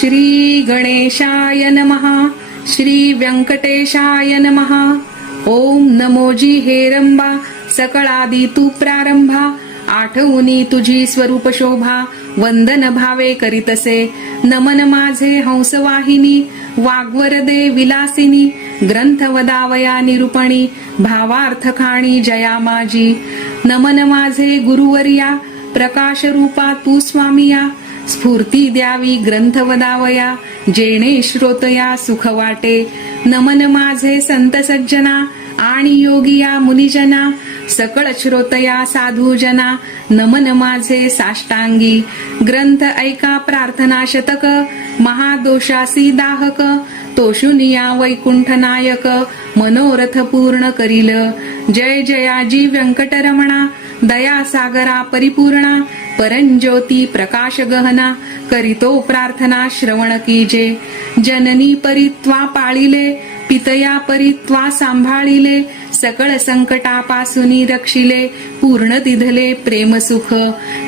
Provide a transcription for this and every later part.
श्री गणेशाय नमः। श्री व्यंकटेशाय नमः ओम नमोजी हेरंबा सकळादी तू प्रारंभा। आठवणी तुझी स्वरूप शोभा वंदन भावे करीतसे। नमन माझे हंसवाहिनी वाग्वरदे विलासिनी ग्रंथ वदावया निरूपणी भावार्थ खाणी जया माझी नमन माझे गुरुवर्या प्रकाश रूपा तू स्वामिया। स्फूर्ती द्यावी ग्रंथ वदावया जेणे श्रोतया सुख वाटे नमन माझे संत सज्जना आणि योगिया मुनिजना सकळ श्रोतया साधू जना नमन माझे साष्टांगी. ग्रंथ ऐका प्रार्थना शतक महादोषासी दाहक तोषुनिया वैकुंठ नायक मनोरथ पूर्ण करील. जय जयाजी व्यंकटरमणा दया सागरा परिपूर्णा परंज्योती प्रकाश गहना करितो प्रार्थना श्रवण कीजे। जननी परित्वा पाळिले पितया परित्वा सांभाळिले सकळ संकटापासून रक्षिले पूर्ण दिधले प्रेम सुख।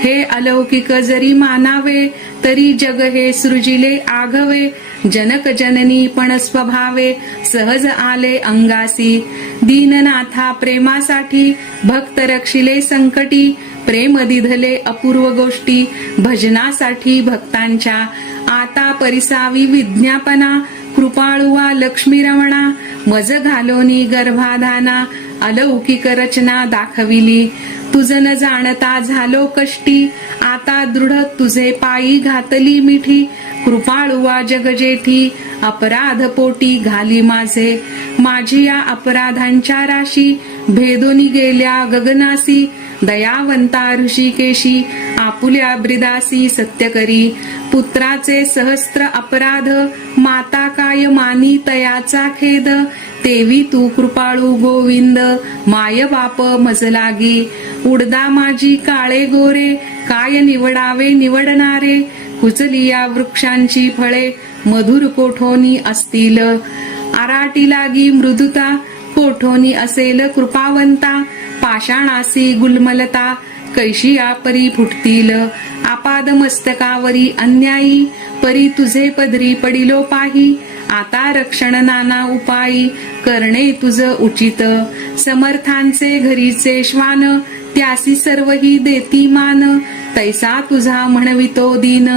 हे अलौकिक जरी मानावे तरी जग हे सृजिले आघवे। जनक जननी पण स्वभावे सहज आले अंगासी। दीननाथा प्रेमासाठी भक्त रक्षिले संकटी प्रेम दिधले अपूर्व गोष्टी भजनासाठी भक्तांच्या. आता परिसावी विज्ञापना कृपाळुवा लक्ष्मी रमणा मज घालोनी गर्भाधाना अलौकिक रचना दाखविली. तुझ न जाणता झालो कष्टी आता दृढ तुझे पायी घातली मिठी. कृपाळुवा जगजेठी अपराध पोटी घाली माझे. माझी या अपराधांच्या राशी भेदोनी गेल्या गगनासी दयावंता ऋषिकेशी आपुल्या ब्रिदासी सत्यकरी पुत्राचे सहस्त्र अपराध माता काय मानी तयाचा खेद तेवी तू कृपाळू गोविंद माय बाप मजलागी उडदा माझी काळे गोरे काय निवडावे निवडणारे कुचली या वृक्षांची फळे मधुर कोठोनी असतील आराटी लागी मृदुता कोठोनी असेल कृपावंता पाषाणासी गुलमलता कैशी परी फुटतील? आपाद मस्तकावरी अन्यायी परी तुझे पदरी पडिलो पाही. आता रक्षण नाना उपायी करणे तुझ उचित. समर्थांचे घरीचे श्वान त्यासी सर्वही देती मान. तैसा तुझा म्हणवितो दिन.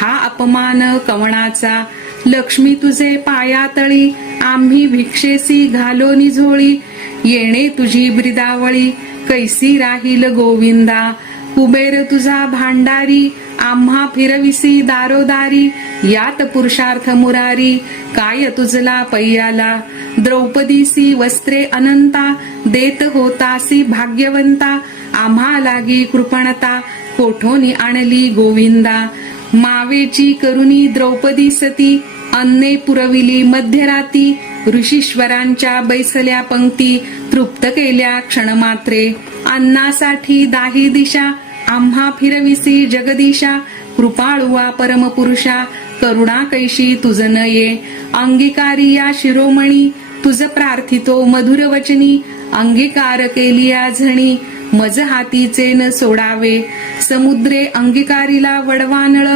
हा अपमान कवणाचा? लक्ष्मी तुझे पायातळी आम्ही भिक्षेसी घालो निझोळी. येणे तुझी ब्रिदावळी कैसी राहील गोविंदा. कुबेर तुझा भांडारी. आम्हा फिरविसी दारोदारी. यात पुरुषार्थ मुरारी. काय तुझला पैयाला. द्रौपदीसी वस्त्रे अनंता. देत होतासी भाग्यवंता. आम्हा लागी कृपणता. कोठोनी आणली गोविंदा. मावेची करुणी द्रौपदी सती. अन्ने पुरविली मध्यराती. ऋषीश्वरांच्या बैसल्या पंक्ती तृप्त केल्या क्षणमात्रे. अन्नासाठी दाही दिशा आम्हा फिरविसी जगदिशा कृपाळुवा परमपुरुषा करुणा कैशी तुझ नये. अंगीकारी या शिरोमणी तुझ प्रार्थितो मधुर वचनी अंगीकार केली या झणी मज हातीचे न सोडावे. समुद्रे अंगीकारीला वडवानळ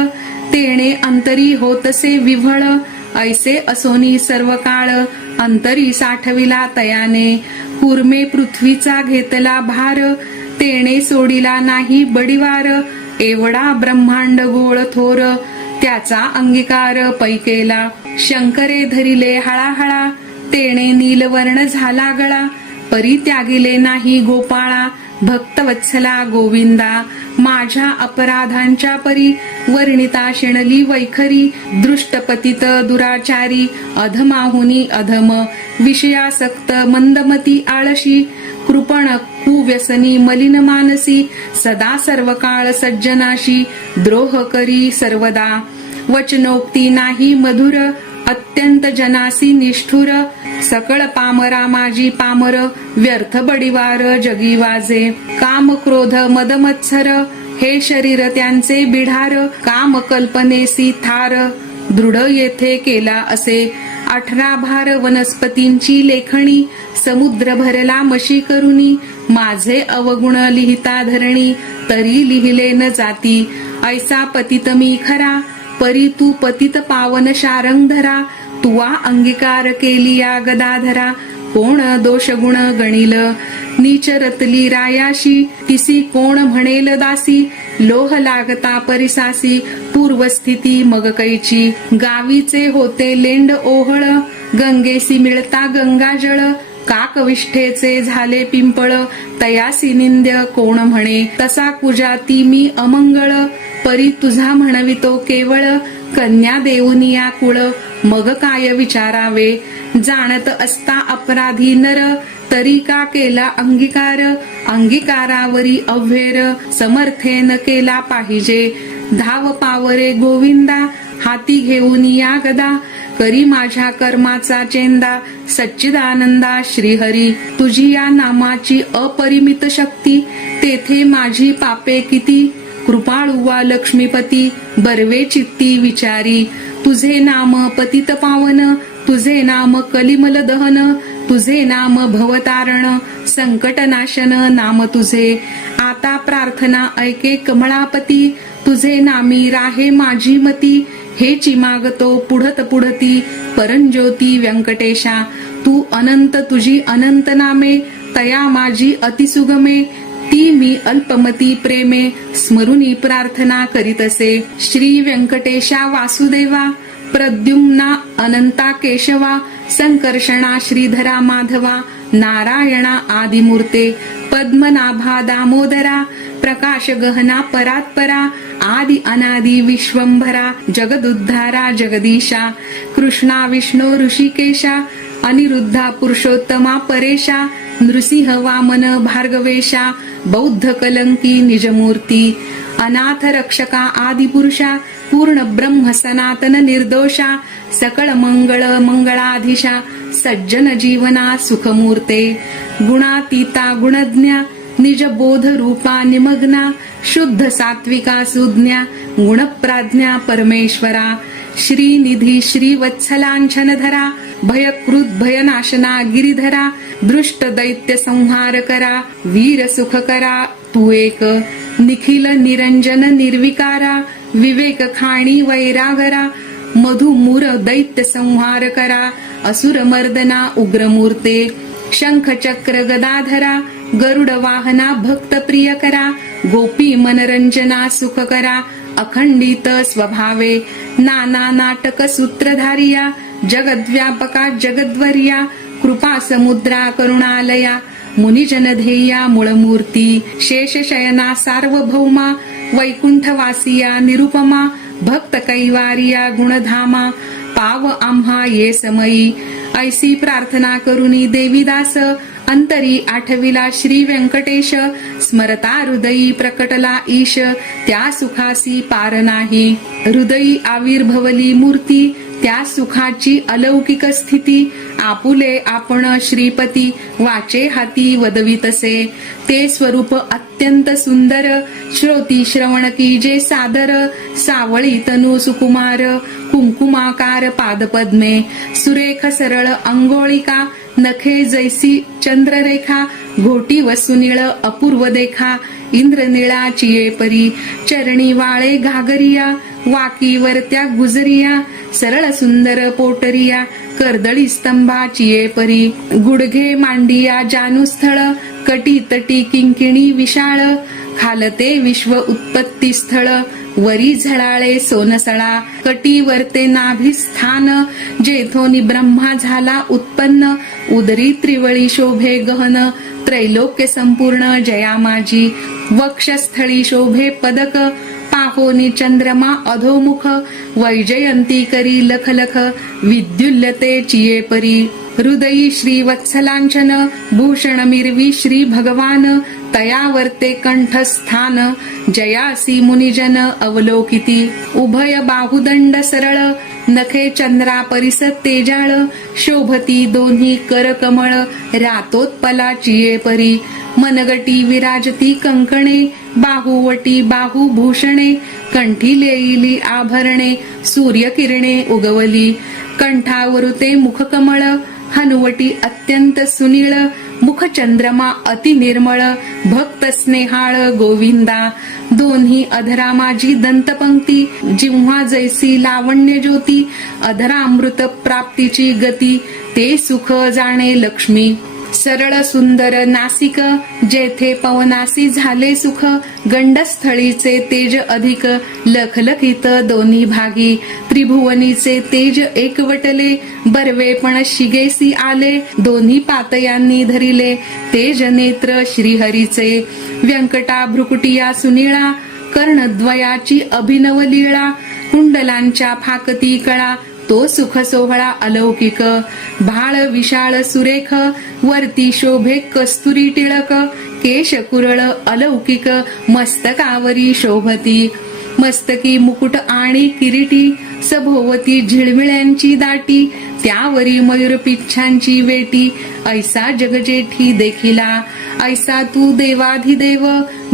तेणे अंतरी होतसे विव्हळ ऐसे असोनी सर्व काळ अंतरी साठविला तयाने. कुर्मे पृथ्वीचा घेतला भार तेणे सोडिला नाही बडिवार. एवढा ब्रह्मांड गोळ थोर त्याचा अंगीकार पैकेला. शंकरे धरिले हळाहळा तेणे नीलवर्ण झाला गळा. परित्यागिले नाही गोपाळा. भक्तवत्सला गोविंदा माझ्या अपराधांच्या परी वर्णिता शेणली वैखरी दृष्टपतित दुराचारी अधमाहुनी अधम विषयासक्त मंदमती आळशी कृपण कुव्यसनी मलिन मानसी सदा सर्व काळ सज्जनाशी द्रोह करी सर्वदा वचनोक्ती नाही मधुर अत्यंत जनासी निष्ठुर सकळ पामरा माझी पामर व्यर्थ बडिवार जगी वाजे काम क्रोध मद मत्सर हे शरीर त्यांचे बिढार काम कल्पनेसी थार दृढ येथे केला असे. अठरा भार वनस्पतींची लेखणी समुद्र भरला मशी करुनी माझे अवगुण लिहिता धरणी तरी लिहिले न जाती. ऐसा पतित मी खरा परी तू पतित पावन शारंगधरा तुवा अंगीकार केली या गदाधरा. कोण दोष गुण गणिल? नीच रतली रायाशी तिसी कोण म्हणेल दासी? लोह लागता परिसासी पूर्वस्थिती मग कैची. गावीचे होते लेंड ओहळ गंगेसी मिळता गंगाजळ काकविष्ठेचे झाले पिंपळ तयासी निंद्य कोण म्हणे? तसा कुजाती मी अमंगळ. परी तुझा म्हणवितो केवळ कन्या देऊनिया कुळ मग काय विचारावे? जाणत असता अपराधी नर तरी का केला अंगीकार? अंगीकारावरी अव्हेर समर्थेन केला पाहिजे. धाव पावरे गोविंदा हाती घेऊन या गदा. करी माझ्या कर्माचा चेंदा सच्चिदानंदा श्रीहरी. तुझी या नामाची अपरिमित शक्ती तेथे माझी पापे किती? कृपाळुवा लक्ष्मीपती बर्वे चित्ती विचारी तुझे नाम पतित पावन तुझे नाम कलिमल दहन तुझे नाम भवतारण संकटनाशन नाम तुझे. आता प्रार्थना ऐके कमळापती तुझे नामी राहे माझी मती हे चिमागतो पुढत पुढती परंज्योती व्यंकटेशा तू अनंत तुझी अनंत नामे तया माझी अतिसुगमे ती मी अल्पमती प्रेमे स्मरुनी प्रार्थना करीत असे. श्री व्यंकटेशा वासुदेवा प्रद्युम्ना अनंता केशवा संकर्षणा श्रीधरा माधवा नारायणा आदिमूर्ते पद्मनाभा दामोदरा प्रकाश गहना परात्परा आदि अनादि विश्वंभरा जगदुद्धारा जगदीशा कृष्णा विष्णो ऋषिकेशा अनिरुद्धा पुरुषोत्तमा परेशा नृसिंह वामन भार्गवेशा बौद्ध कलंकी निजमूर्ती अनाथ रक्षका आदिपुरुषा पूर्ण ब्रह्म सनातन निर्दोषा सकळ मंगळ मंगळाधीशा सज्जन जीवना सुखमूर्ते गुणातीता गुणज्ञा निज बोध रूपा निमग्ना शुद्ध सात्विका सुज्ञा गुणप्राज्ञा परमेश्वरा श्रीनिधी श्री वत्सलांछनधरा भयकृत भयनाशना गिरिधरा दृष्ट दैत्य संहार करा वीर सुख करा तू एक निखिल निरंजन निर्विकारा विवेक खाणी वैरागरा मधुमूर दैत्य संहार करा असुर मर्दना उग्रमूर्ते शंख चक्र गदाधरा गरुड वाहना भक्त प्रिय करा गोपी मनरंजना सुख करा अखंडित स्वभावे नाना नाटक सूत्रधारिया जगद्व्यापका जगद्वर्या कृपा समुद्रा करुणालया मुनिजन ध्येया मूळमूर्ती शेषशयना सार्वभौमा वैकुंठवासिया निरुपमा भक्त कैवारिया गुणधामा पाव आम्हा ये समयी ऐसी प्रार्थना करुनी देवीदास अंतरी आठविला श्री व्यंकटेश स्मरता हृदयी प्रकटला ईश त्या सुखासी पार नाही. हृदयी आविर्भवली मूर्ती त्या सुखाची अलौकिक स्थिती आपुले आपण श्रीपती वाचे हाती वदवितसे. ते स्वरूप अत्यंत सुंदर श्रोती श्रवण की जे सादर सावळी तनु सुकुमार कुंकुमाकार पादपद्मे सुरेख सरळ अंगोळिका नखे जैसी चंद्ररेखा घोटी वसुनिळ अपूर्व देखा इंद्रनिळा चिये परी चरणी वाळे घागरिया वाकीवरत्या गुजरिया सरळ सुंदर पोटरिया कर्दळी स्तंभा चिये परी गुडघे मांडिया जानुस्थळ कटी तटी किंकिणी विशाळ. खालते विश्व उत्पत्ती स्थळ. वरी झळाळे सोनसळा. कटीवरते नाभी स्थान. जेथोनी ब्रह्मा झाला उत्पन्न. उदरी त्रिवळी शोभे गहन. त्रैलोक्य संपूर्ण जया माझी वक्षस्थळी शोभे पदक. पाहोनी चंद्रमा अधोमुख. वैजयंती करी लखलख विद्युल्यते चिये परी हृदयी श्री वत्सलांचन भूषण मिरवी श्री भगवान तयावर्ते कंठस्थान जयासी मुनिजन अवलोकिती उभय बाहुदंड सरळ नखे चंद्रा परिस तेजाळ शोभती दोन्ही करकमळ रातोत्पला चिये परी मनगटी विराजती कंकणे बाहुवटी बाहुभूषणे कंठी लेईली आभरणे सूर्यकिरणे उगवली कंठावरुते मुखकमळ हनुवटी अत्यंत सुनीळ मुख चंद्रमा अति निर्मळ भक्त स्नेहाळ गोविंदा. दोन्ही अधरा माझी दंतपंक्ती जिव्हा जैसी लावण्य ज्योती अधरा अमृत प्राप्तीची गती ते सुख जाणे लक्ष्मी. सरळ सुंदर नासिक जेथे पवनासी झाले सुख गंडस्थळीचे तेज अधिक लखलखित दोन्ही भागी. त्रिभुवनीचे तेज एकवटले बर्वे पण शिगेसी आले दोन्ही पातयांनी धरिले तेज नेत्र श्रीहरीचे. व्यंकटा भ्रुकुटिया सुनिळा कर्णद्वयाची अभिनव लीळा कुंडलांच्या फाकती कळा तो सुख सोहळा अलौकिक भाळ विशाळ सुरेख वरती शोभे कस्तुरी टिळक केश कुरळ अलौकिक मस्तकावरी शोभती. मस्तकी मुकुट आणि किरीटी सभोवती झिळमिळ्यांची दाटी त्यावरी मयूर पिच्छांची वेटी ऐसा जगजेठी देखिला. ऐसा तू देवाधिदेव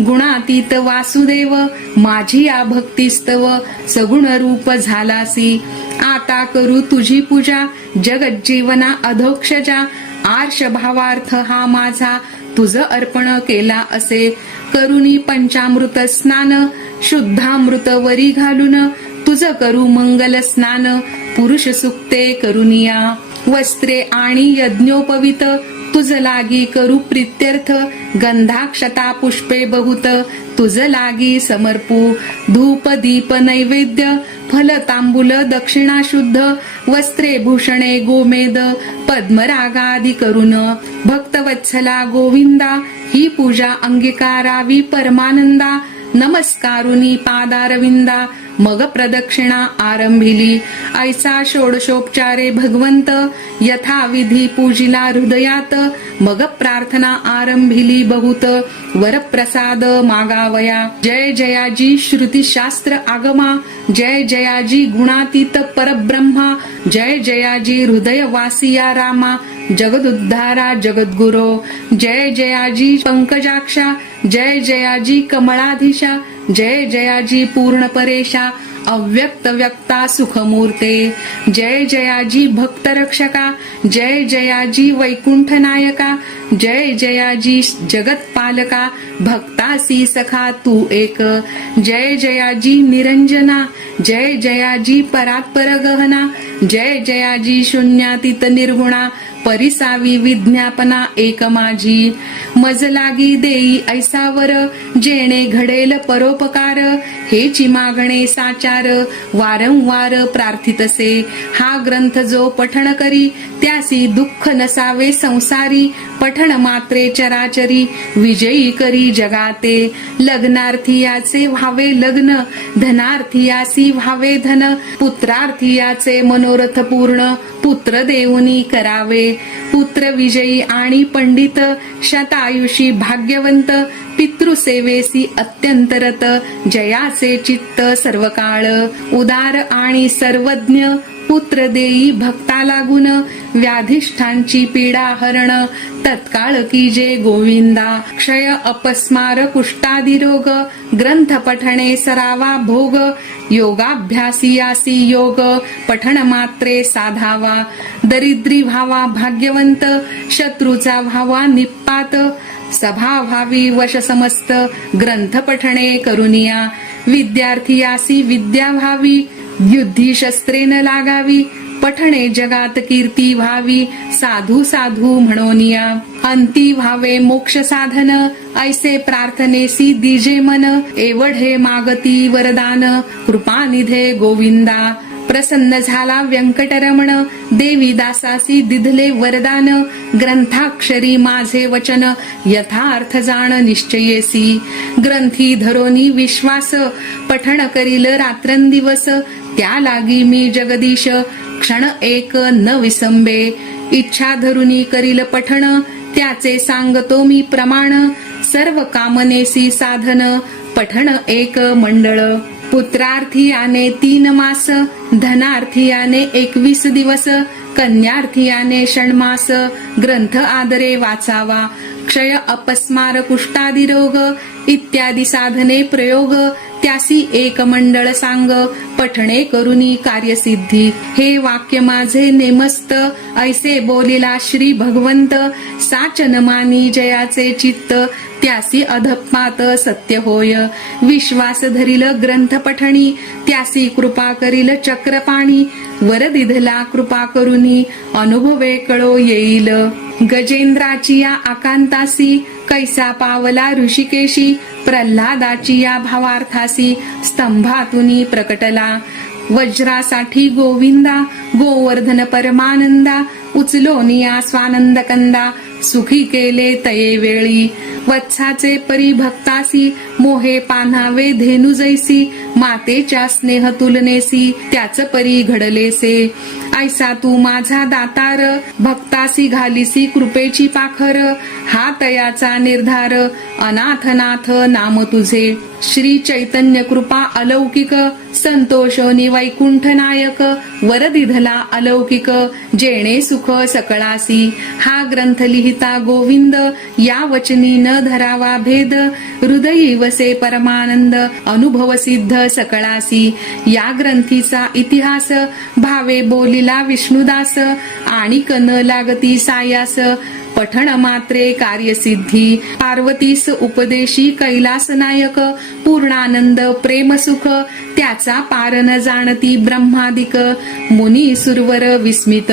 गुणातीत वासुदेव माझी या भक्तिस्तव सगुण रूप झालासी. आता करू तुझी पूजा जगज्जीवना अधोक्षजा आर्ष भावार्थ हा माझा तुझ अर्पण केला असे. करुणी पंचामृत स्नान शुद्धामृत वरी घालून तुझ करू मंगल स्नान. पुरुष सुक्ते करुनिया वस्त्रे आणि यज्ञोपवित तुझ लागी करू प्रित्यर्थ गंधाक्षता पुष्पे बहुत. तुझ लागी समर्पू धूप दीप नैवेद्य फल तांबूल दक्षिणा शुद्ध वस्त्रे भूषणे गोमेद पद्मरागादी करून भक्तवत्सला गोविंदा ही पूजा अंगीकारावी परमानंदा नमस्कारुनी पादारविंदा मग प्रदक्षिणा आरंभिली. ऐसा षोडशोपचारे भगवंत यथाविधी पूजिला हृदयात मग प्रार्थना आरंभिली बहुत. वरप्रसाद मागावया. जय जयाजी श्रुतिशास्त्र आगमा. जय जयाजी गुणातीत परब्रह्मा. जय जयाजी हृदय वासिया रामा. जगदुद्धारा जगद्गुरो. जय जयाजी पंकजाक्षा. जय जयाजी कमळाधीशा जय जयाजी पूर्ण परेशा अव्यक्त व्यक्ता सुखमूर्ते. जय जयाजी भक्तरक्षका जय जयाजी वैकुंठ नायका जय जयाजी जगतपालका भक्तासी सखा तू एक. जय जयाजी निरंजना जय जयाजी परात्पर गहना जय जयाजी शून्यातीत निर्गुणा परिसावी विज्ञापना एक माझी. मज लागी देई ऐसावर जेणे घडेल परोपकार. हेची मागणे साचार वारंवार प्रार्थितसे. हा ग्रंथ जो पठण करी त्यासी दुःख नसावे संसारी. पठण मात्रे चराचरी विजयी करी जगाते. लग्नार्थियाचे व्हावे लग्न धनार्थियासी व्हावे धन. पुत्रार्थीयाचे मनोरथ पूर्ण पुत्र देऊनी करावे. पुत्र विजयी आणि पंडित शतायुषी भाग्यवंत पितृसेवेसी अत्यंतरत जयाचे चित्त सर्वकाळ उदार आणि सर्वज्ञ पुत्र देई भक्ता लागून व्याधिष्ठांची पीडा हरण तत्काळ की जे गोविंदा. क्षय अपस्मार कुष्टादी रोग ग्रंथ पठणे सरावा भोग. योगाभ्यासियासी योग. पठण मात्रे साधावा. दरिद्री व्हावा भाग्यवंत. शत्रूचा व्हावा निपात. सभा व्हावी वश समस्त. ग्रंथ पठणे करुनिया. विद्यार्थी विद्या व्हावी युद्धी शस्त्रेन लागावी पठणे जगात कीर्ती व्हावी साधू साधू म्हणोनिया. अंती व्हावे मोक्ष साधन ऐसे प्रार्थनेसी दिजे मन एवढे मागती वरदान कृपानिधे गोविंदा. प्रसन्न झाला व्यंकटरमण. देवी दासासी दिधले वरदान. ग्रंथाक्षरी माझे वचन. यथार्थ जाण निश्चयेसी. ग्रंथी धरोनी विश्वास. पठण करील रात्रंदिवस. त्या लागी मी जगदीश. क्षण एक न विसंबे. इच्छा धरुनी करील पठण. त्याचे सांगतो मी प्रमाण. सर्व कामनेसी साधन. पठण एक मंडळ. पुत्रार्थीयाने तीन मास धनार्थीयाने एकवीस दिवस कन्यार्थीयाने षण्मास. ग्रंथ आदरे वाचावा क्षय अपस्मार कुष्टादी रोग इत्यादी साधने प्रयोग त्यासी एक मंडळ सांग. पठणे करुनी कार्यसिद्धी. हे वाक्य माझे नेमस्त ऐसे बोलिला श्री भगवंत. साचन मानी जयाचे चित्त त्यासी अधपात सत्य होय. विश्वास धरिल ग्रंथ पठणी त्यासी कृपा करील चक्रपाणी. वरदिधला कृपा करुनी अनुभवे कळो येईल. गजेंद्राची या आकांतासी कैसा पावला ऋषिकेशी प्रल्हादाची या भावार्थासी स्तंभातुनी प्रकटला. वज्रासाठी गोविंदा गोवर्धन परमानंदा उचलोनिया स्वानंद कंदा सुखी केले तये वेळी. वत्साचे परिभक्तासी मोहे पान्हावे धेनु जैसी मातेच्या स्नेह तुलनेसी त्याच परी घडलेसे. ऐसा तू माझा दातार. भक्तासी घालीसी कृपेची पाखर. हा तयाचा निर्धार. अनाथनाथ नाम तुझे. श्री चैतन्य कृपा अलौकिक संतोष निवैकुंठ नायक वरदिधला अलौकिक जेणे सुख सकळासी. हा ग्रंथ लिहिता गोविंद या वचनी न धरावा भेद हृदयी वसे परमानंद अनुभव सिद्ध सकळासी. या ग्रंथीचा इतिहास भावे बोलिला विष्णुदास आणि कन लागती सायास पठण मात्रे कार्यसिद्धी पार्वतीस उपदेशी कैलास नायक पूर्णानंद प्रेमसुख त्याचा पारन जाणती ब्रह्मादिक मुनी सुरवर विस्मित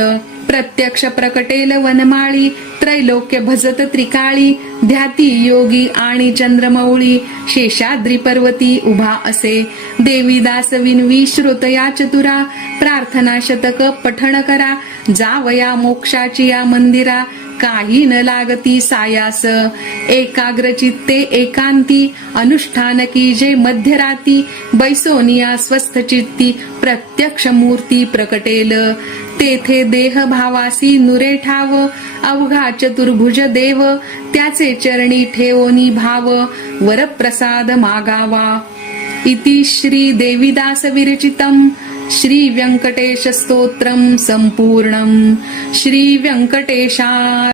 प्रत्यक्ष प्रकटेल वनमाळी त्रैलोक्य भजत त्रिकाळी ध्याती योगी आणि चंद्रमौळी शेषाद्री पर्वती उभा असे. देवीदास विनवी श्रोतया चतुरा प्रार्थना शतक पठण करा जावया मोक्षाची या मंदिरा काही न लागती सायास. एकाग्र चित्ते एकांती अनुष्ठान की जे मध्यराती बैसोनिया स्वस्थ चित्ती प्रत्यक्ष मूर्ती प्रकटेल. तेथे देह भावासी नुरे ठाव अवघा चतुर्भुज देव त्याचे चरणी ठेवोनी भाव वरप्रसाद मागावा. इति श्री देविदास विरचितम श्री व्यंकटेश स्तोत्रम संपूर्णम. श्री व्यंकटेशा